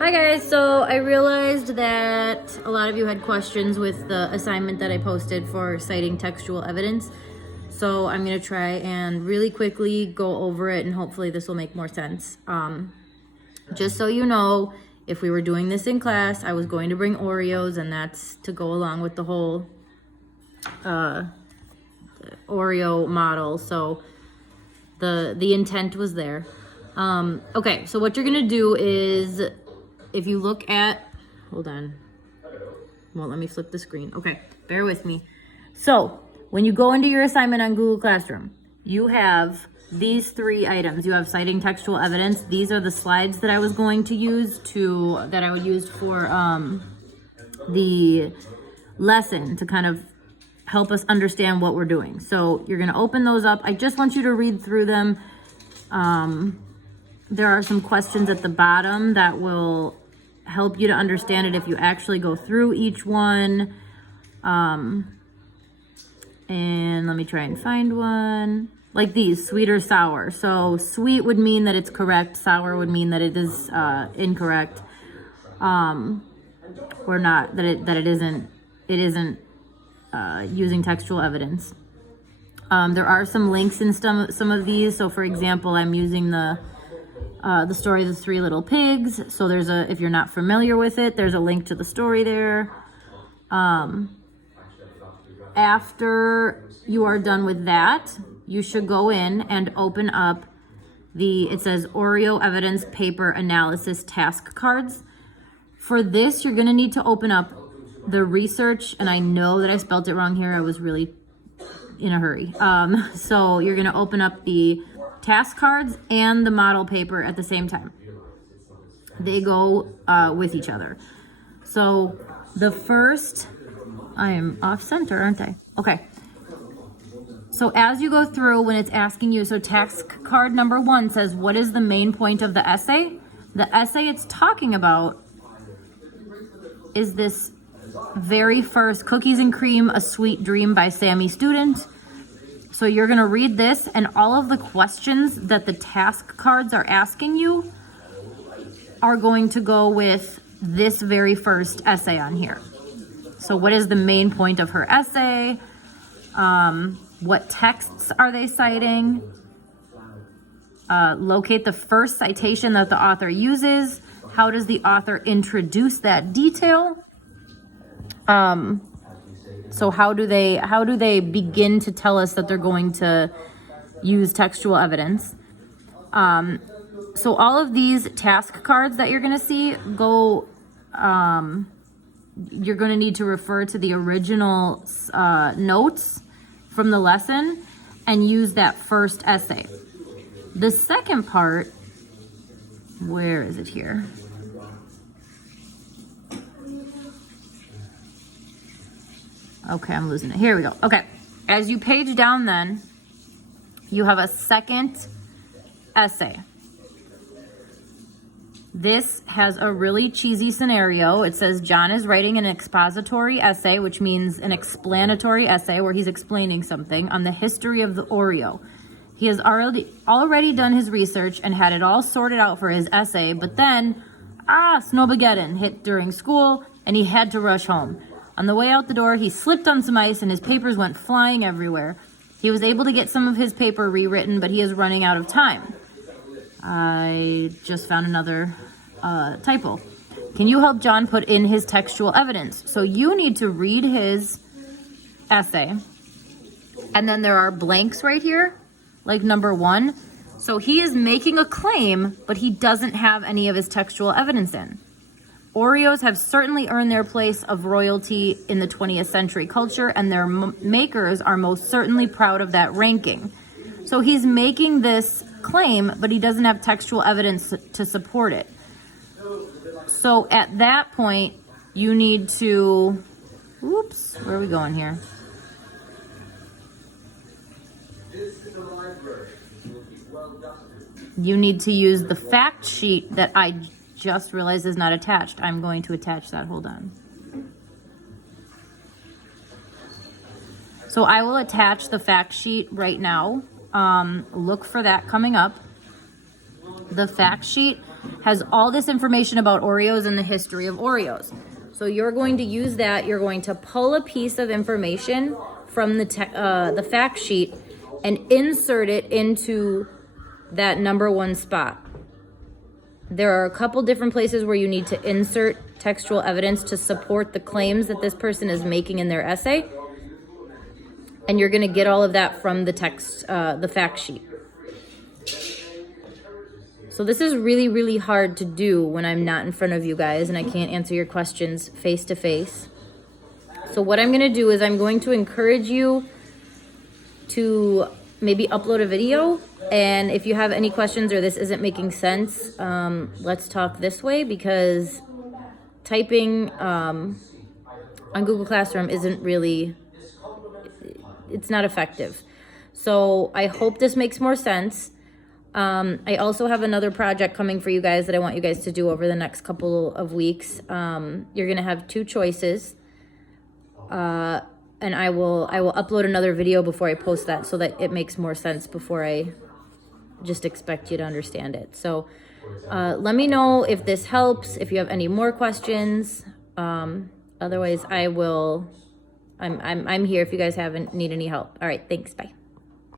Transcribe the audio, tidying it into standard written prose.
Hi guys, so I realized that a lot of you had questions with the assignment that I posted for citing textual evidence. So I'm gonna try and really quickly go over it and hopefully this will make more sense. Just so you know, if we were doing this in class, I was going to bring Oreos and that's to go along with the whole Oreo model. So the intent was there. Okay, so what you're gonna do is, if you look at, hold on, well, let me flip the screen. Okay, bear with me. So when you go into your assignment on Google Classroom, you have these three items. You have citing textual evidence. These are the slides that I was going to use that I would use for the lesson to kind of help us understand what we're doing. So you're gonna open those up. I just want you to read through them. There are some questions at the bottom that will help you to understand it if you actually go through each one. And let me try and find one. Like these, sweet or sour. So sweet would mean that it's correct. Sour would mean that it is incorrect. Or not, that it isn't using textual evidence. There are some links in some of these. So for example, I'm using the story of the Three Little Pigs. So if you're not familiar with it, there's a link to the story there. After you are done with that, you should go in and open up it says Oreo evidence paper analysis task cards. For this, you're gonna need to open up the research, and I know that I spelled it wrong here. I was really in a hurry. So you're gonna open up the task cards and the model paper at the same time. They go with each other. So the first, I am off center, aren't I? Okay. So as you go through, when it's asking you, so task card number 1 says, what is the main point of the essay? The essay it's talking about is this very first Cookies and Cream, A Sweet Dream by Sammy Student. So you're gonna read this, and all of the questions that the task cards are asking you are going to go with this very first essay on here. So what is the main point of her essay? What texts are they citing? Locate the first citation that the author uses. How does the author introduce that detail? So how do they begin to tell us that they're going to use textual evidence? So all of these task cards that you're gonna see you're gonna need to refer to the original notes from the lesson and use that first essay. The second part, where is it here? Okay, I'm losing it. Here we go. Okay, as you page down then, you have a second essay. This has a really cheesy scenario. It says John is writing an expository essay, which means an explanatory essay where he's explaining something on the history of the Oreo. He has already done his research and had it all sorted out for his essay, but then, Snowmageddon hit during school and he had to rush home. On the way out the door, he slipped on some ice and his papers went flying everywhere. He was able to get some of his paper rewritten, but he is running out of time. I just found another typo. Can you help John put in his textual evidence? So you need to read his essay. And then there are blanks right here, like number 1. So he is making a claim, but he doesn't have any of his textual evidence in. Oreos have certainly earned their place of royalty in the 20th century culture, and their makers are most certainly proud of that ranking. So he's making this claim, but he doesn't have textual evidence to support it. So at that point, you need to, where are we going here? You need to use the fact sheet that I just realized is not attached. I'm going to attach that, hold on. So I will attach the fact sheet right now. Look for that coming up. The fact sheet has all this information about Oreos and the history of Oreos. So you're going to use that. You're going to pull a piece of information from the fact sheet and insert it into that number one spot. There are a couple different places where you need to insert textual evidence to support the claims that this person is making in their essay. And you're going to get all of that from the the fact sheet. So this is really, really hard to do when I'm not in front of you guys and I can't answer your questions face to face. So what I'm going to do is I'm going to encourage you to maybe upload a video. And if you have any questions or this isn't making sense, let's talk this way, because typing on Google Classroom isn't really, it's not effective. So I hope this makes more sense. I also have another project coming for you guys that I want you guys to do over the next couple of weeks. You're going to have two choices. And I will upload another video before I post that so that it makes more sense before I just expect you to understand it. So let me know if this helps, if you have any more questions. Otherwise I'm here if you guys need any help. All right, thanks, bye.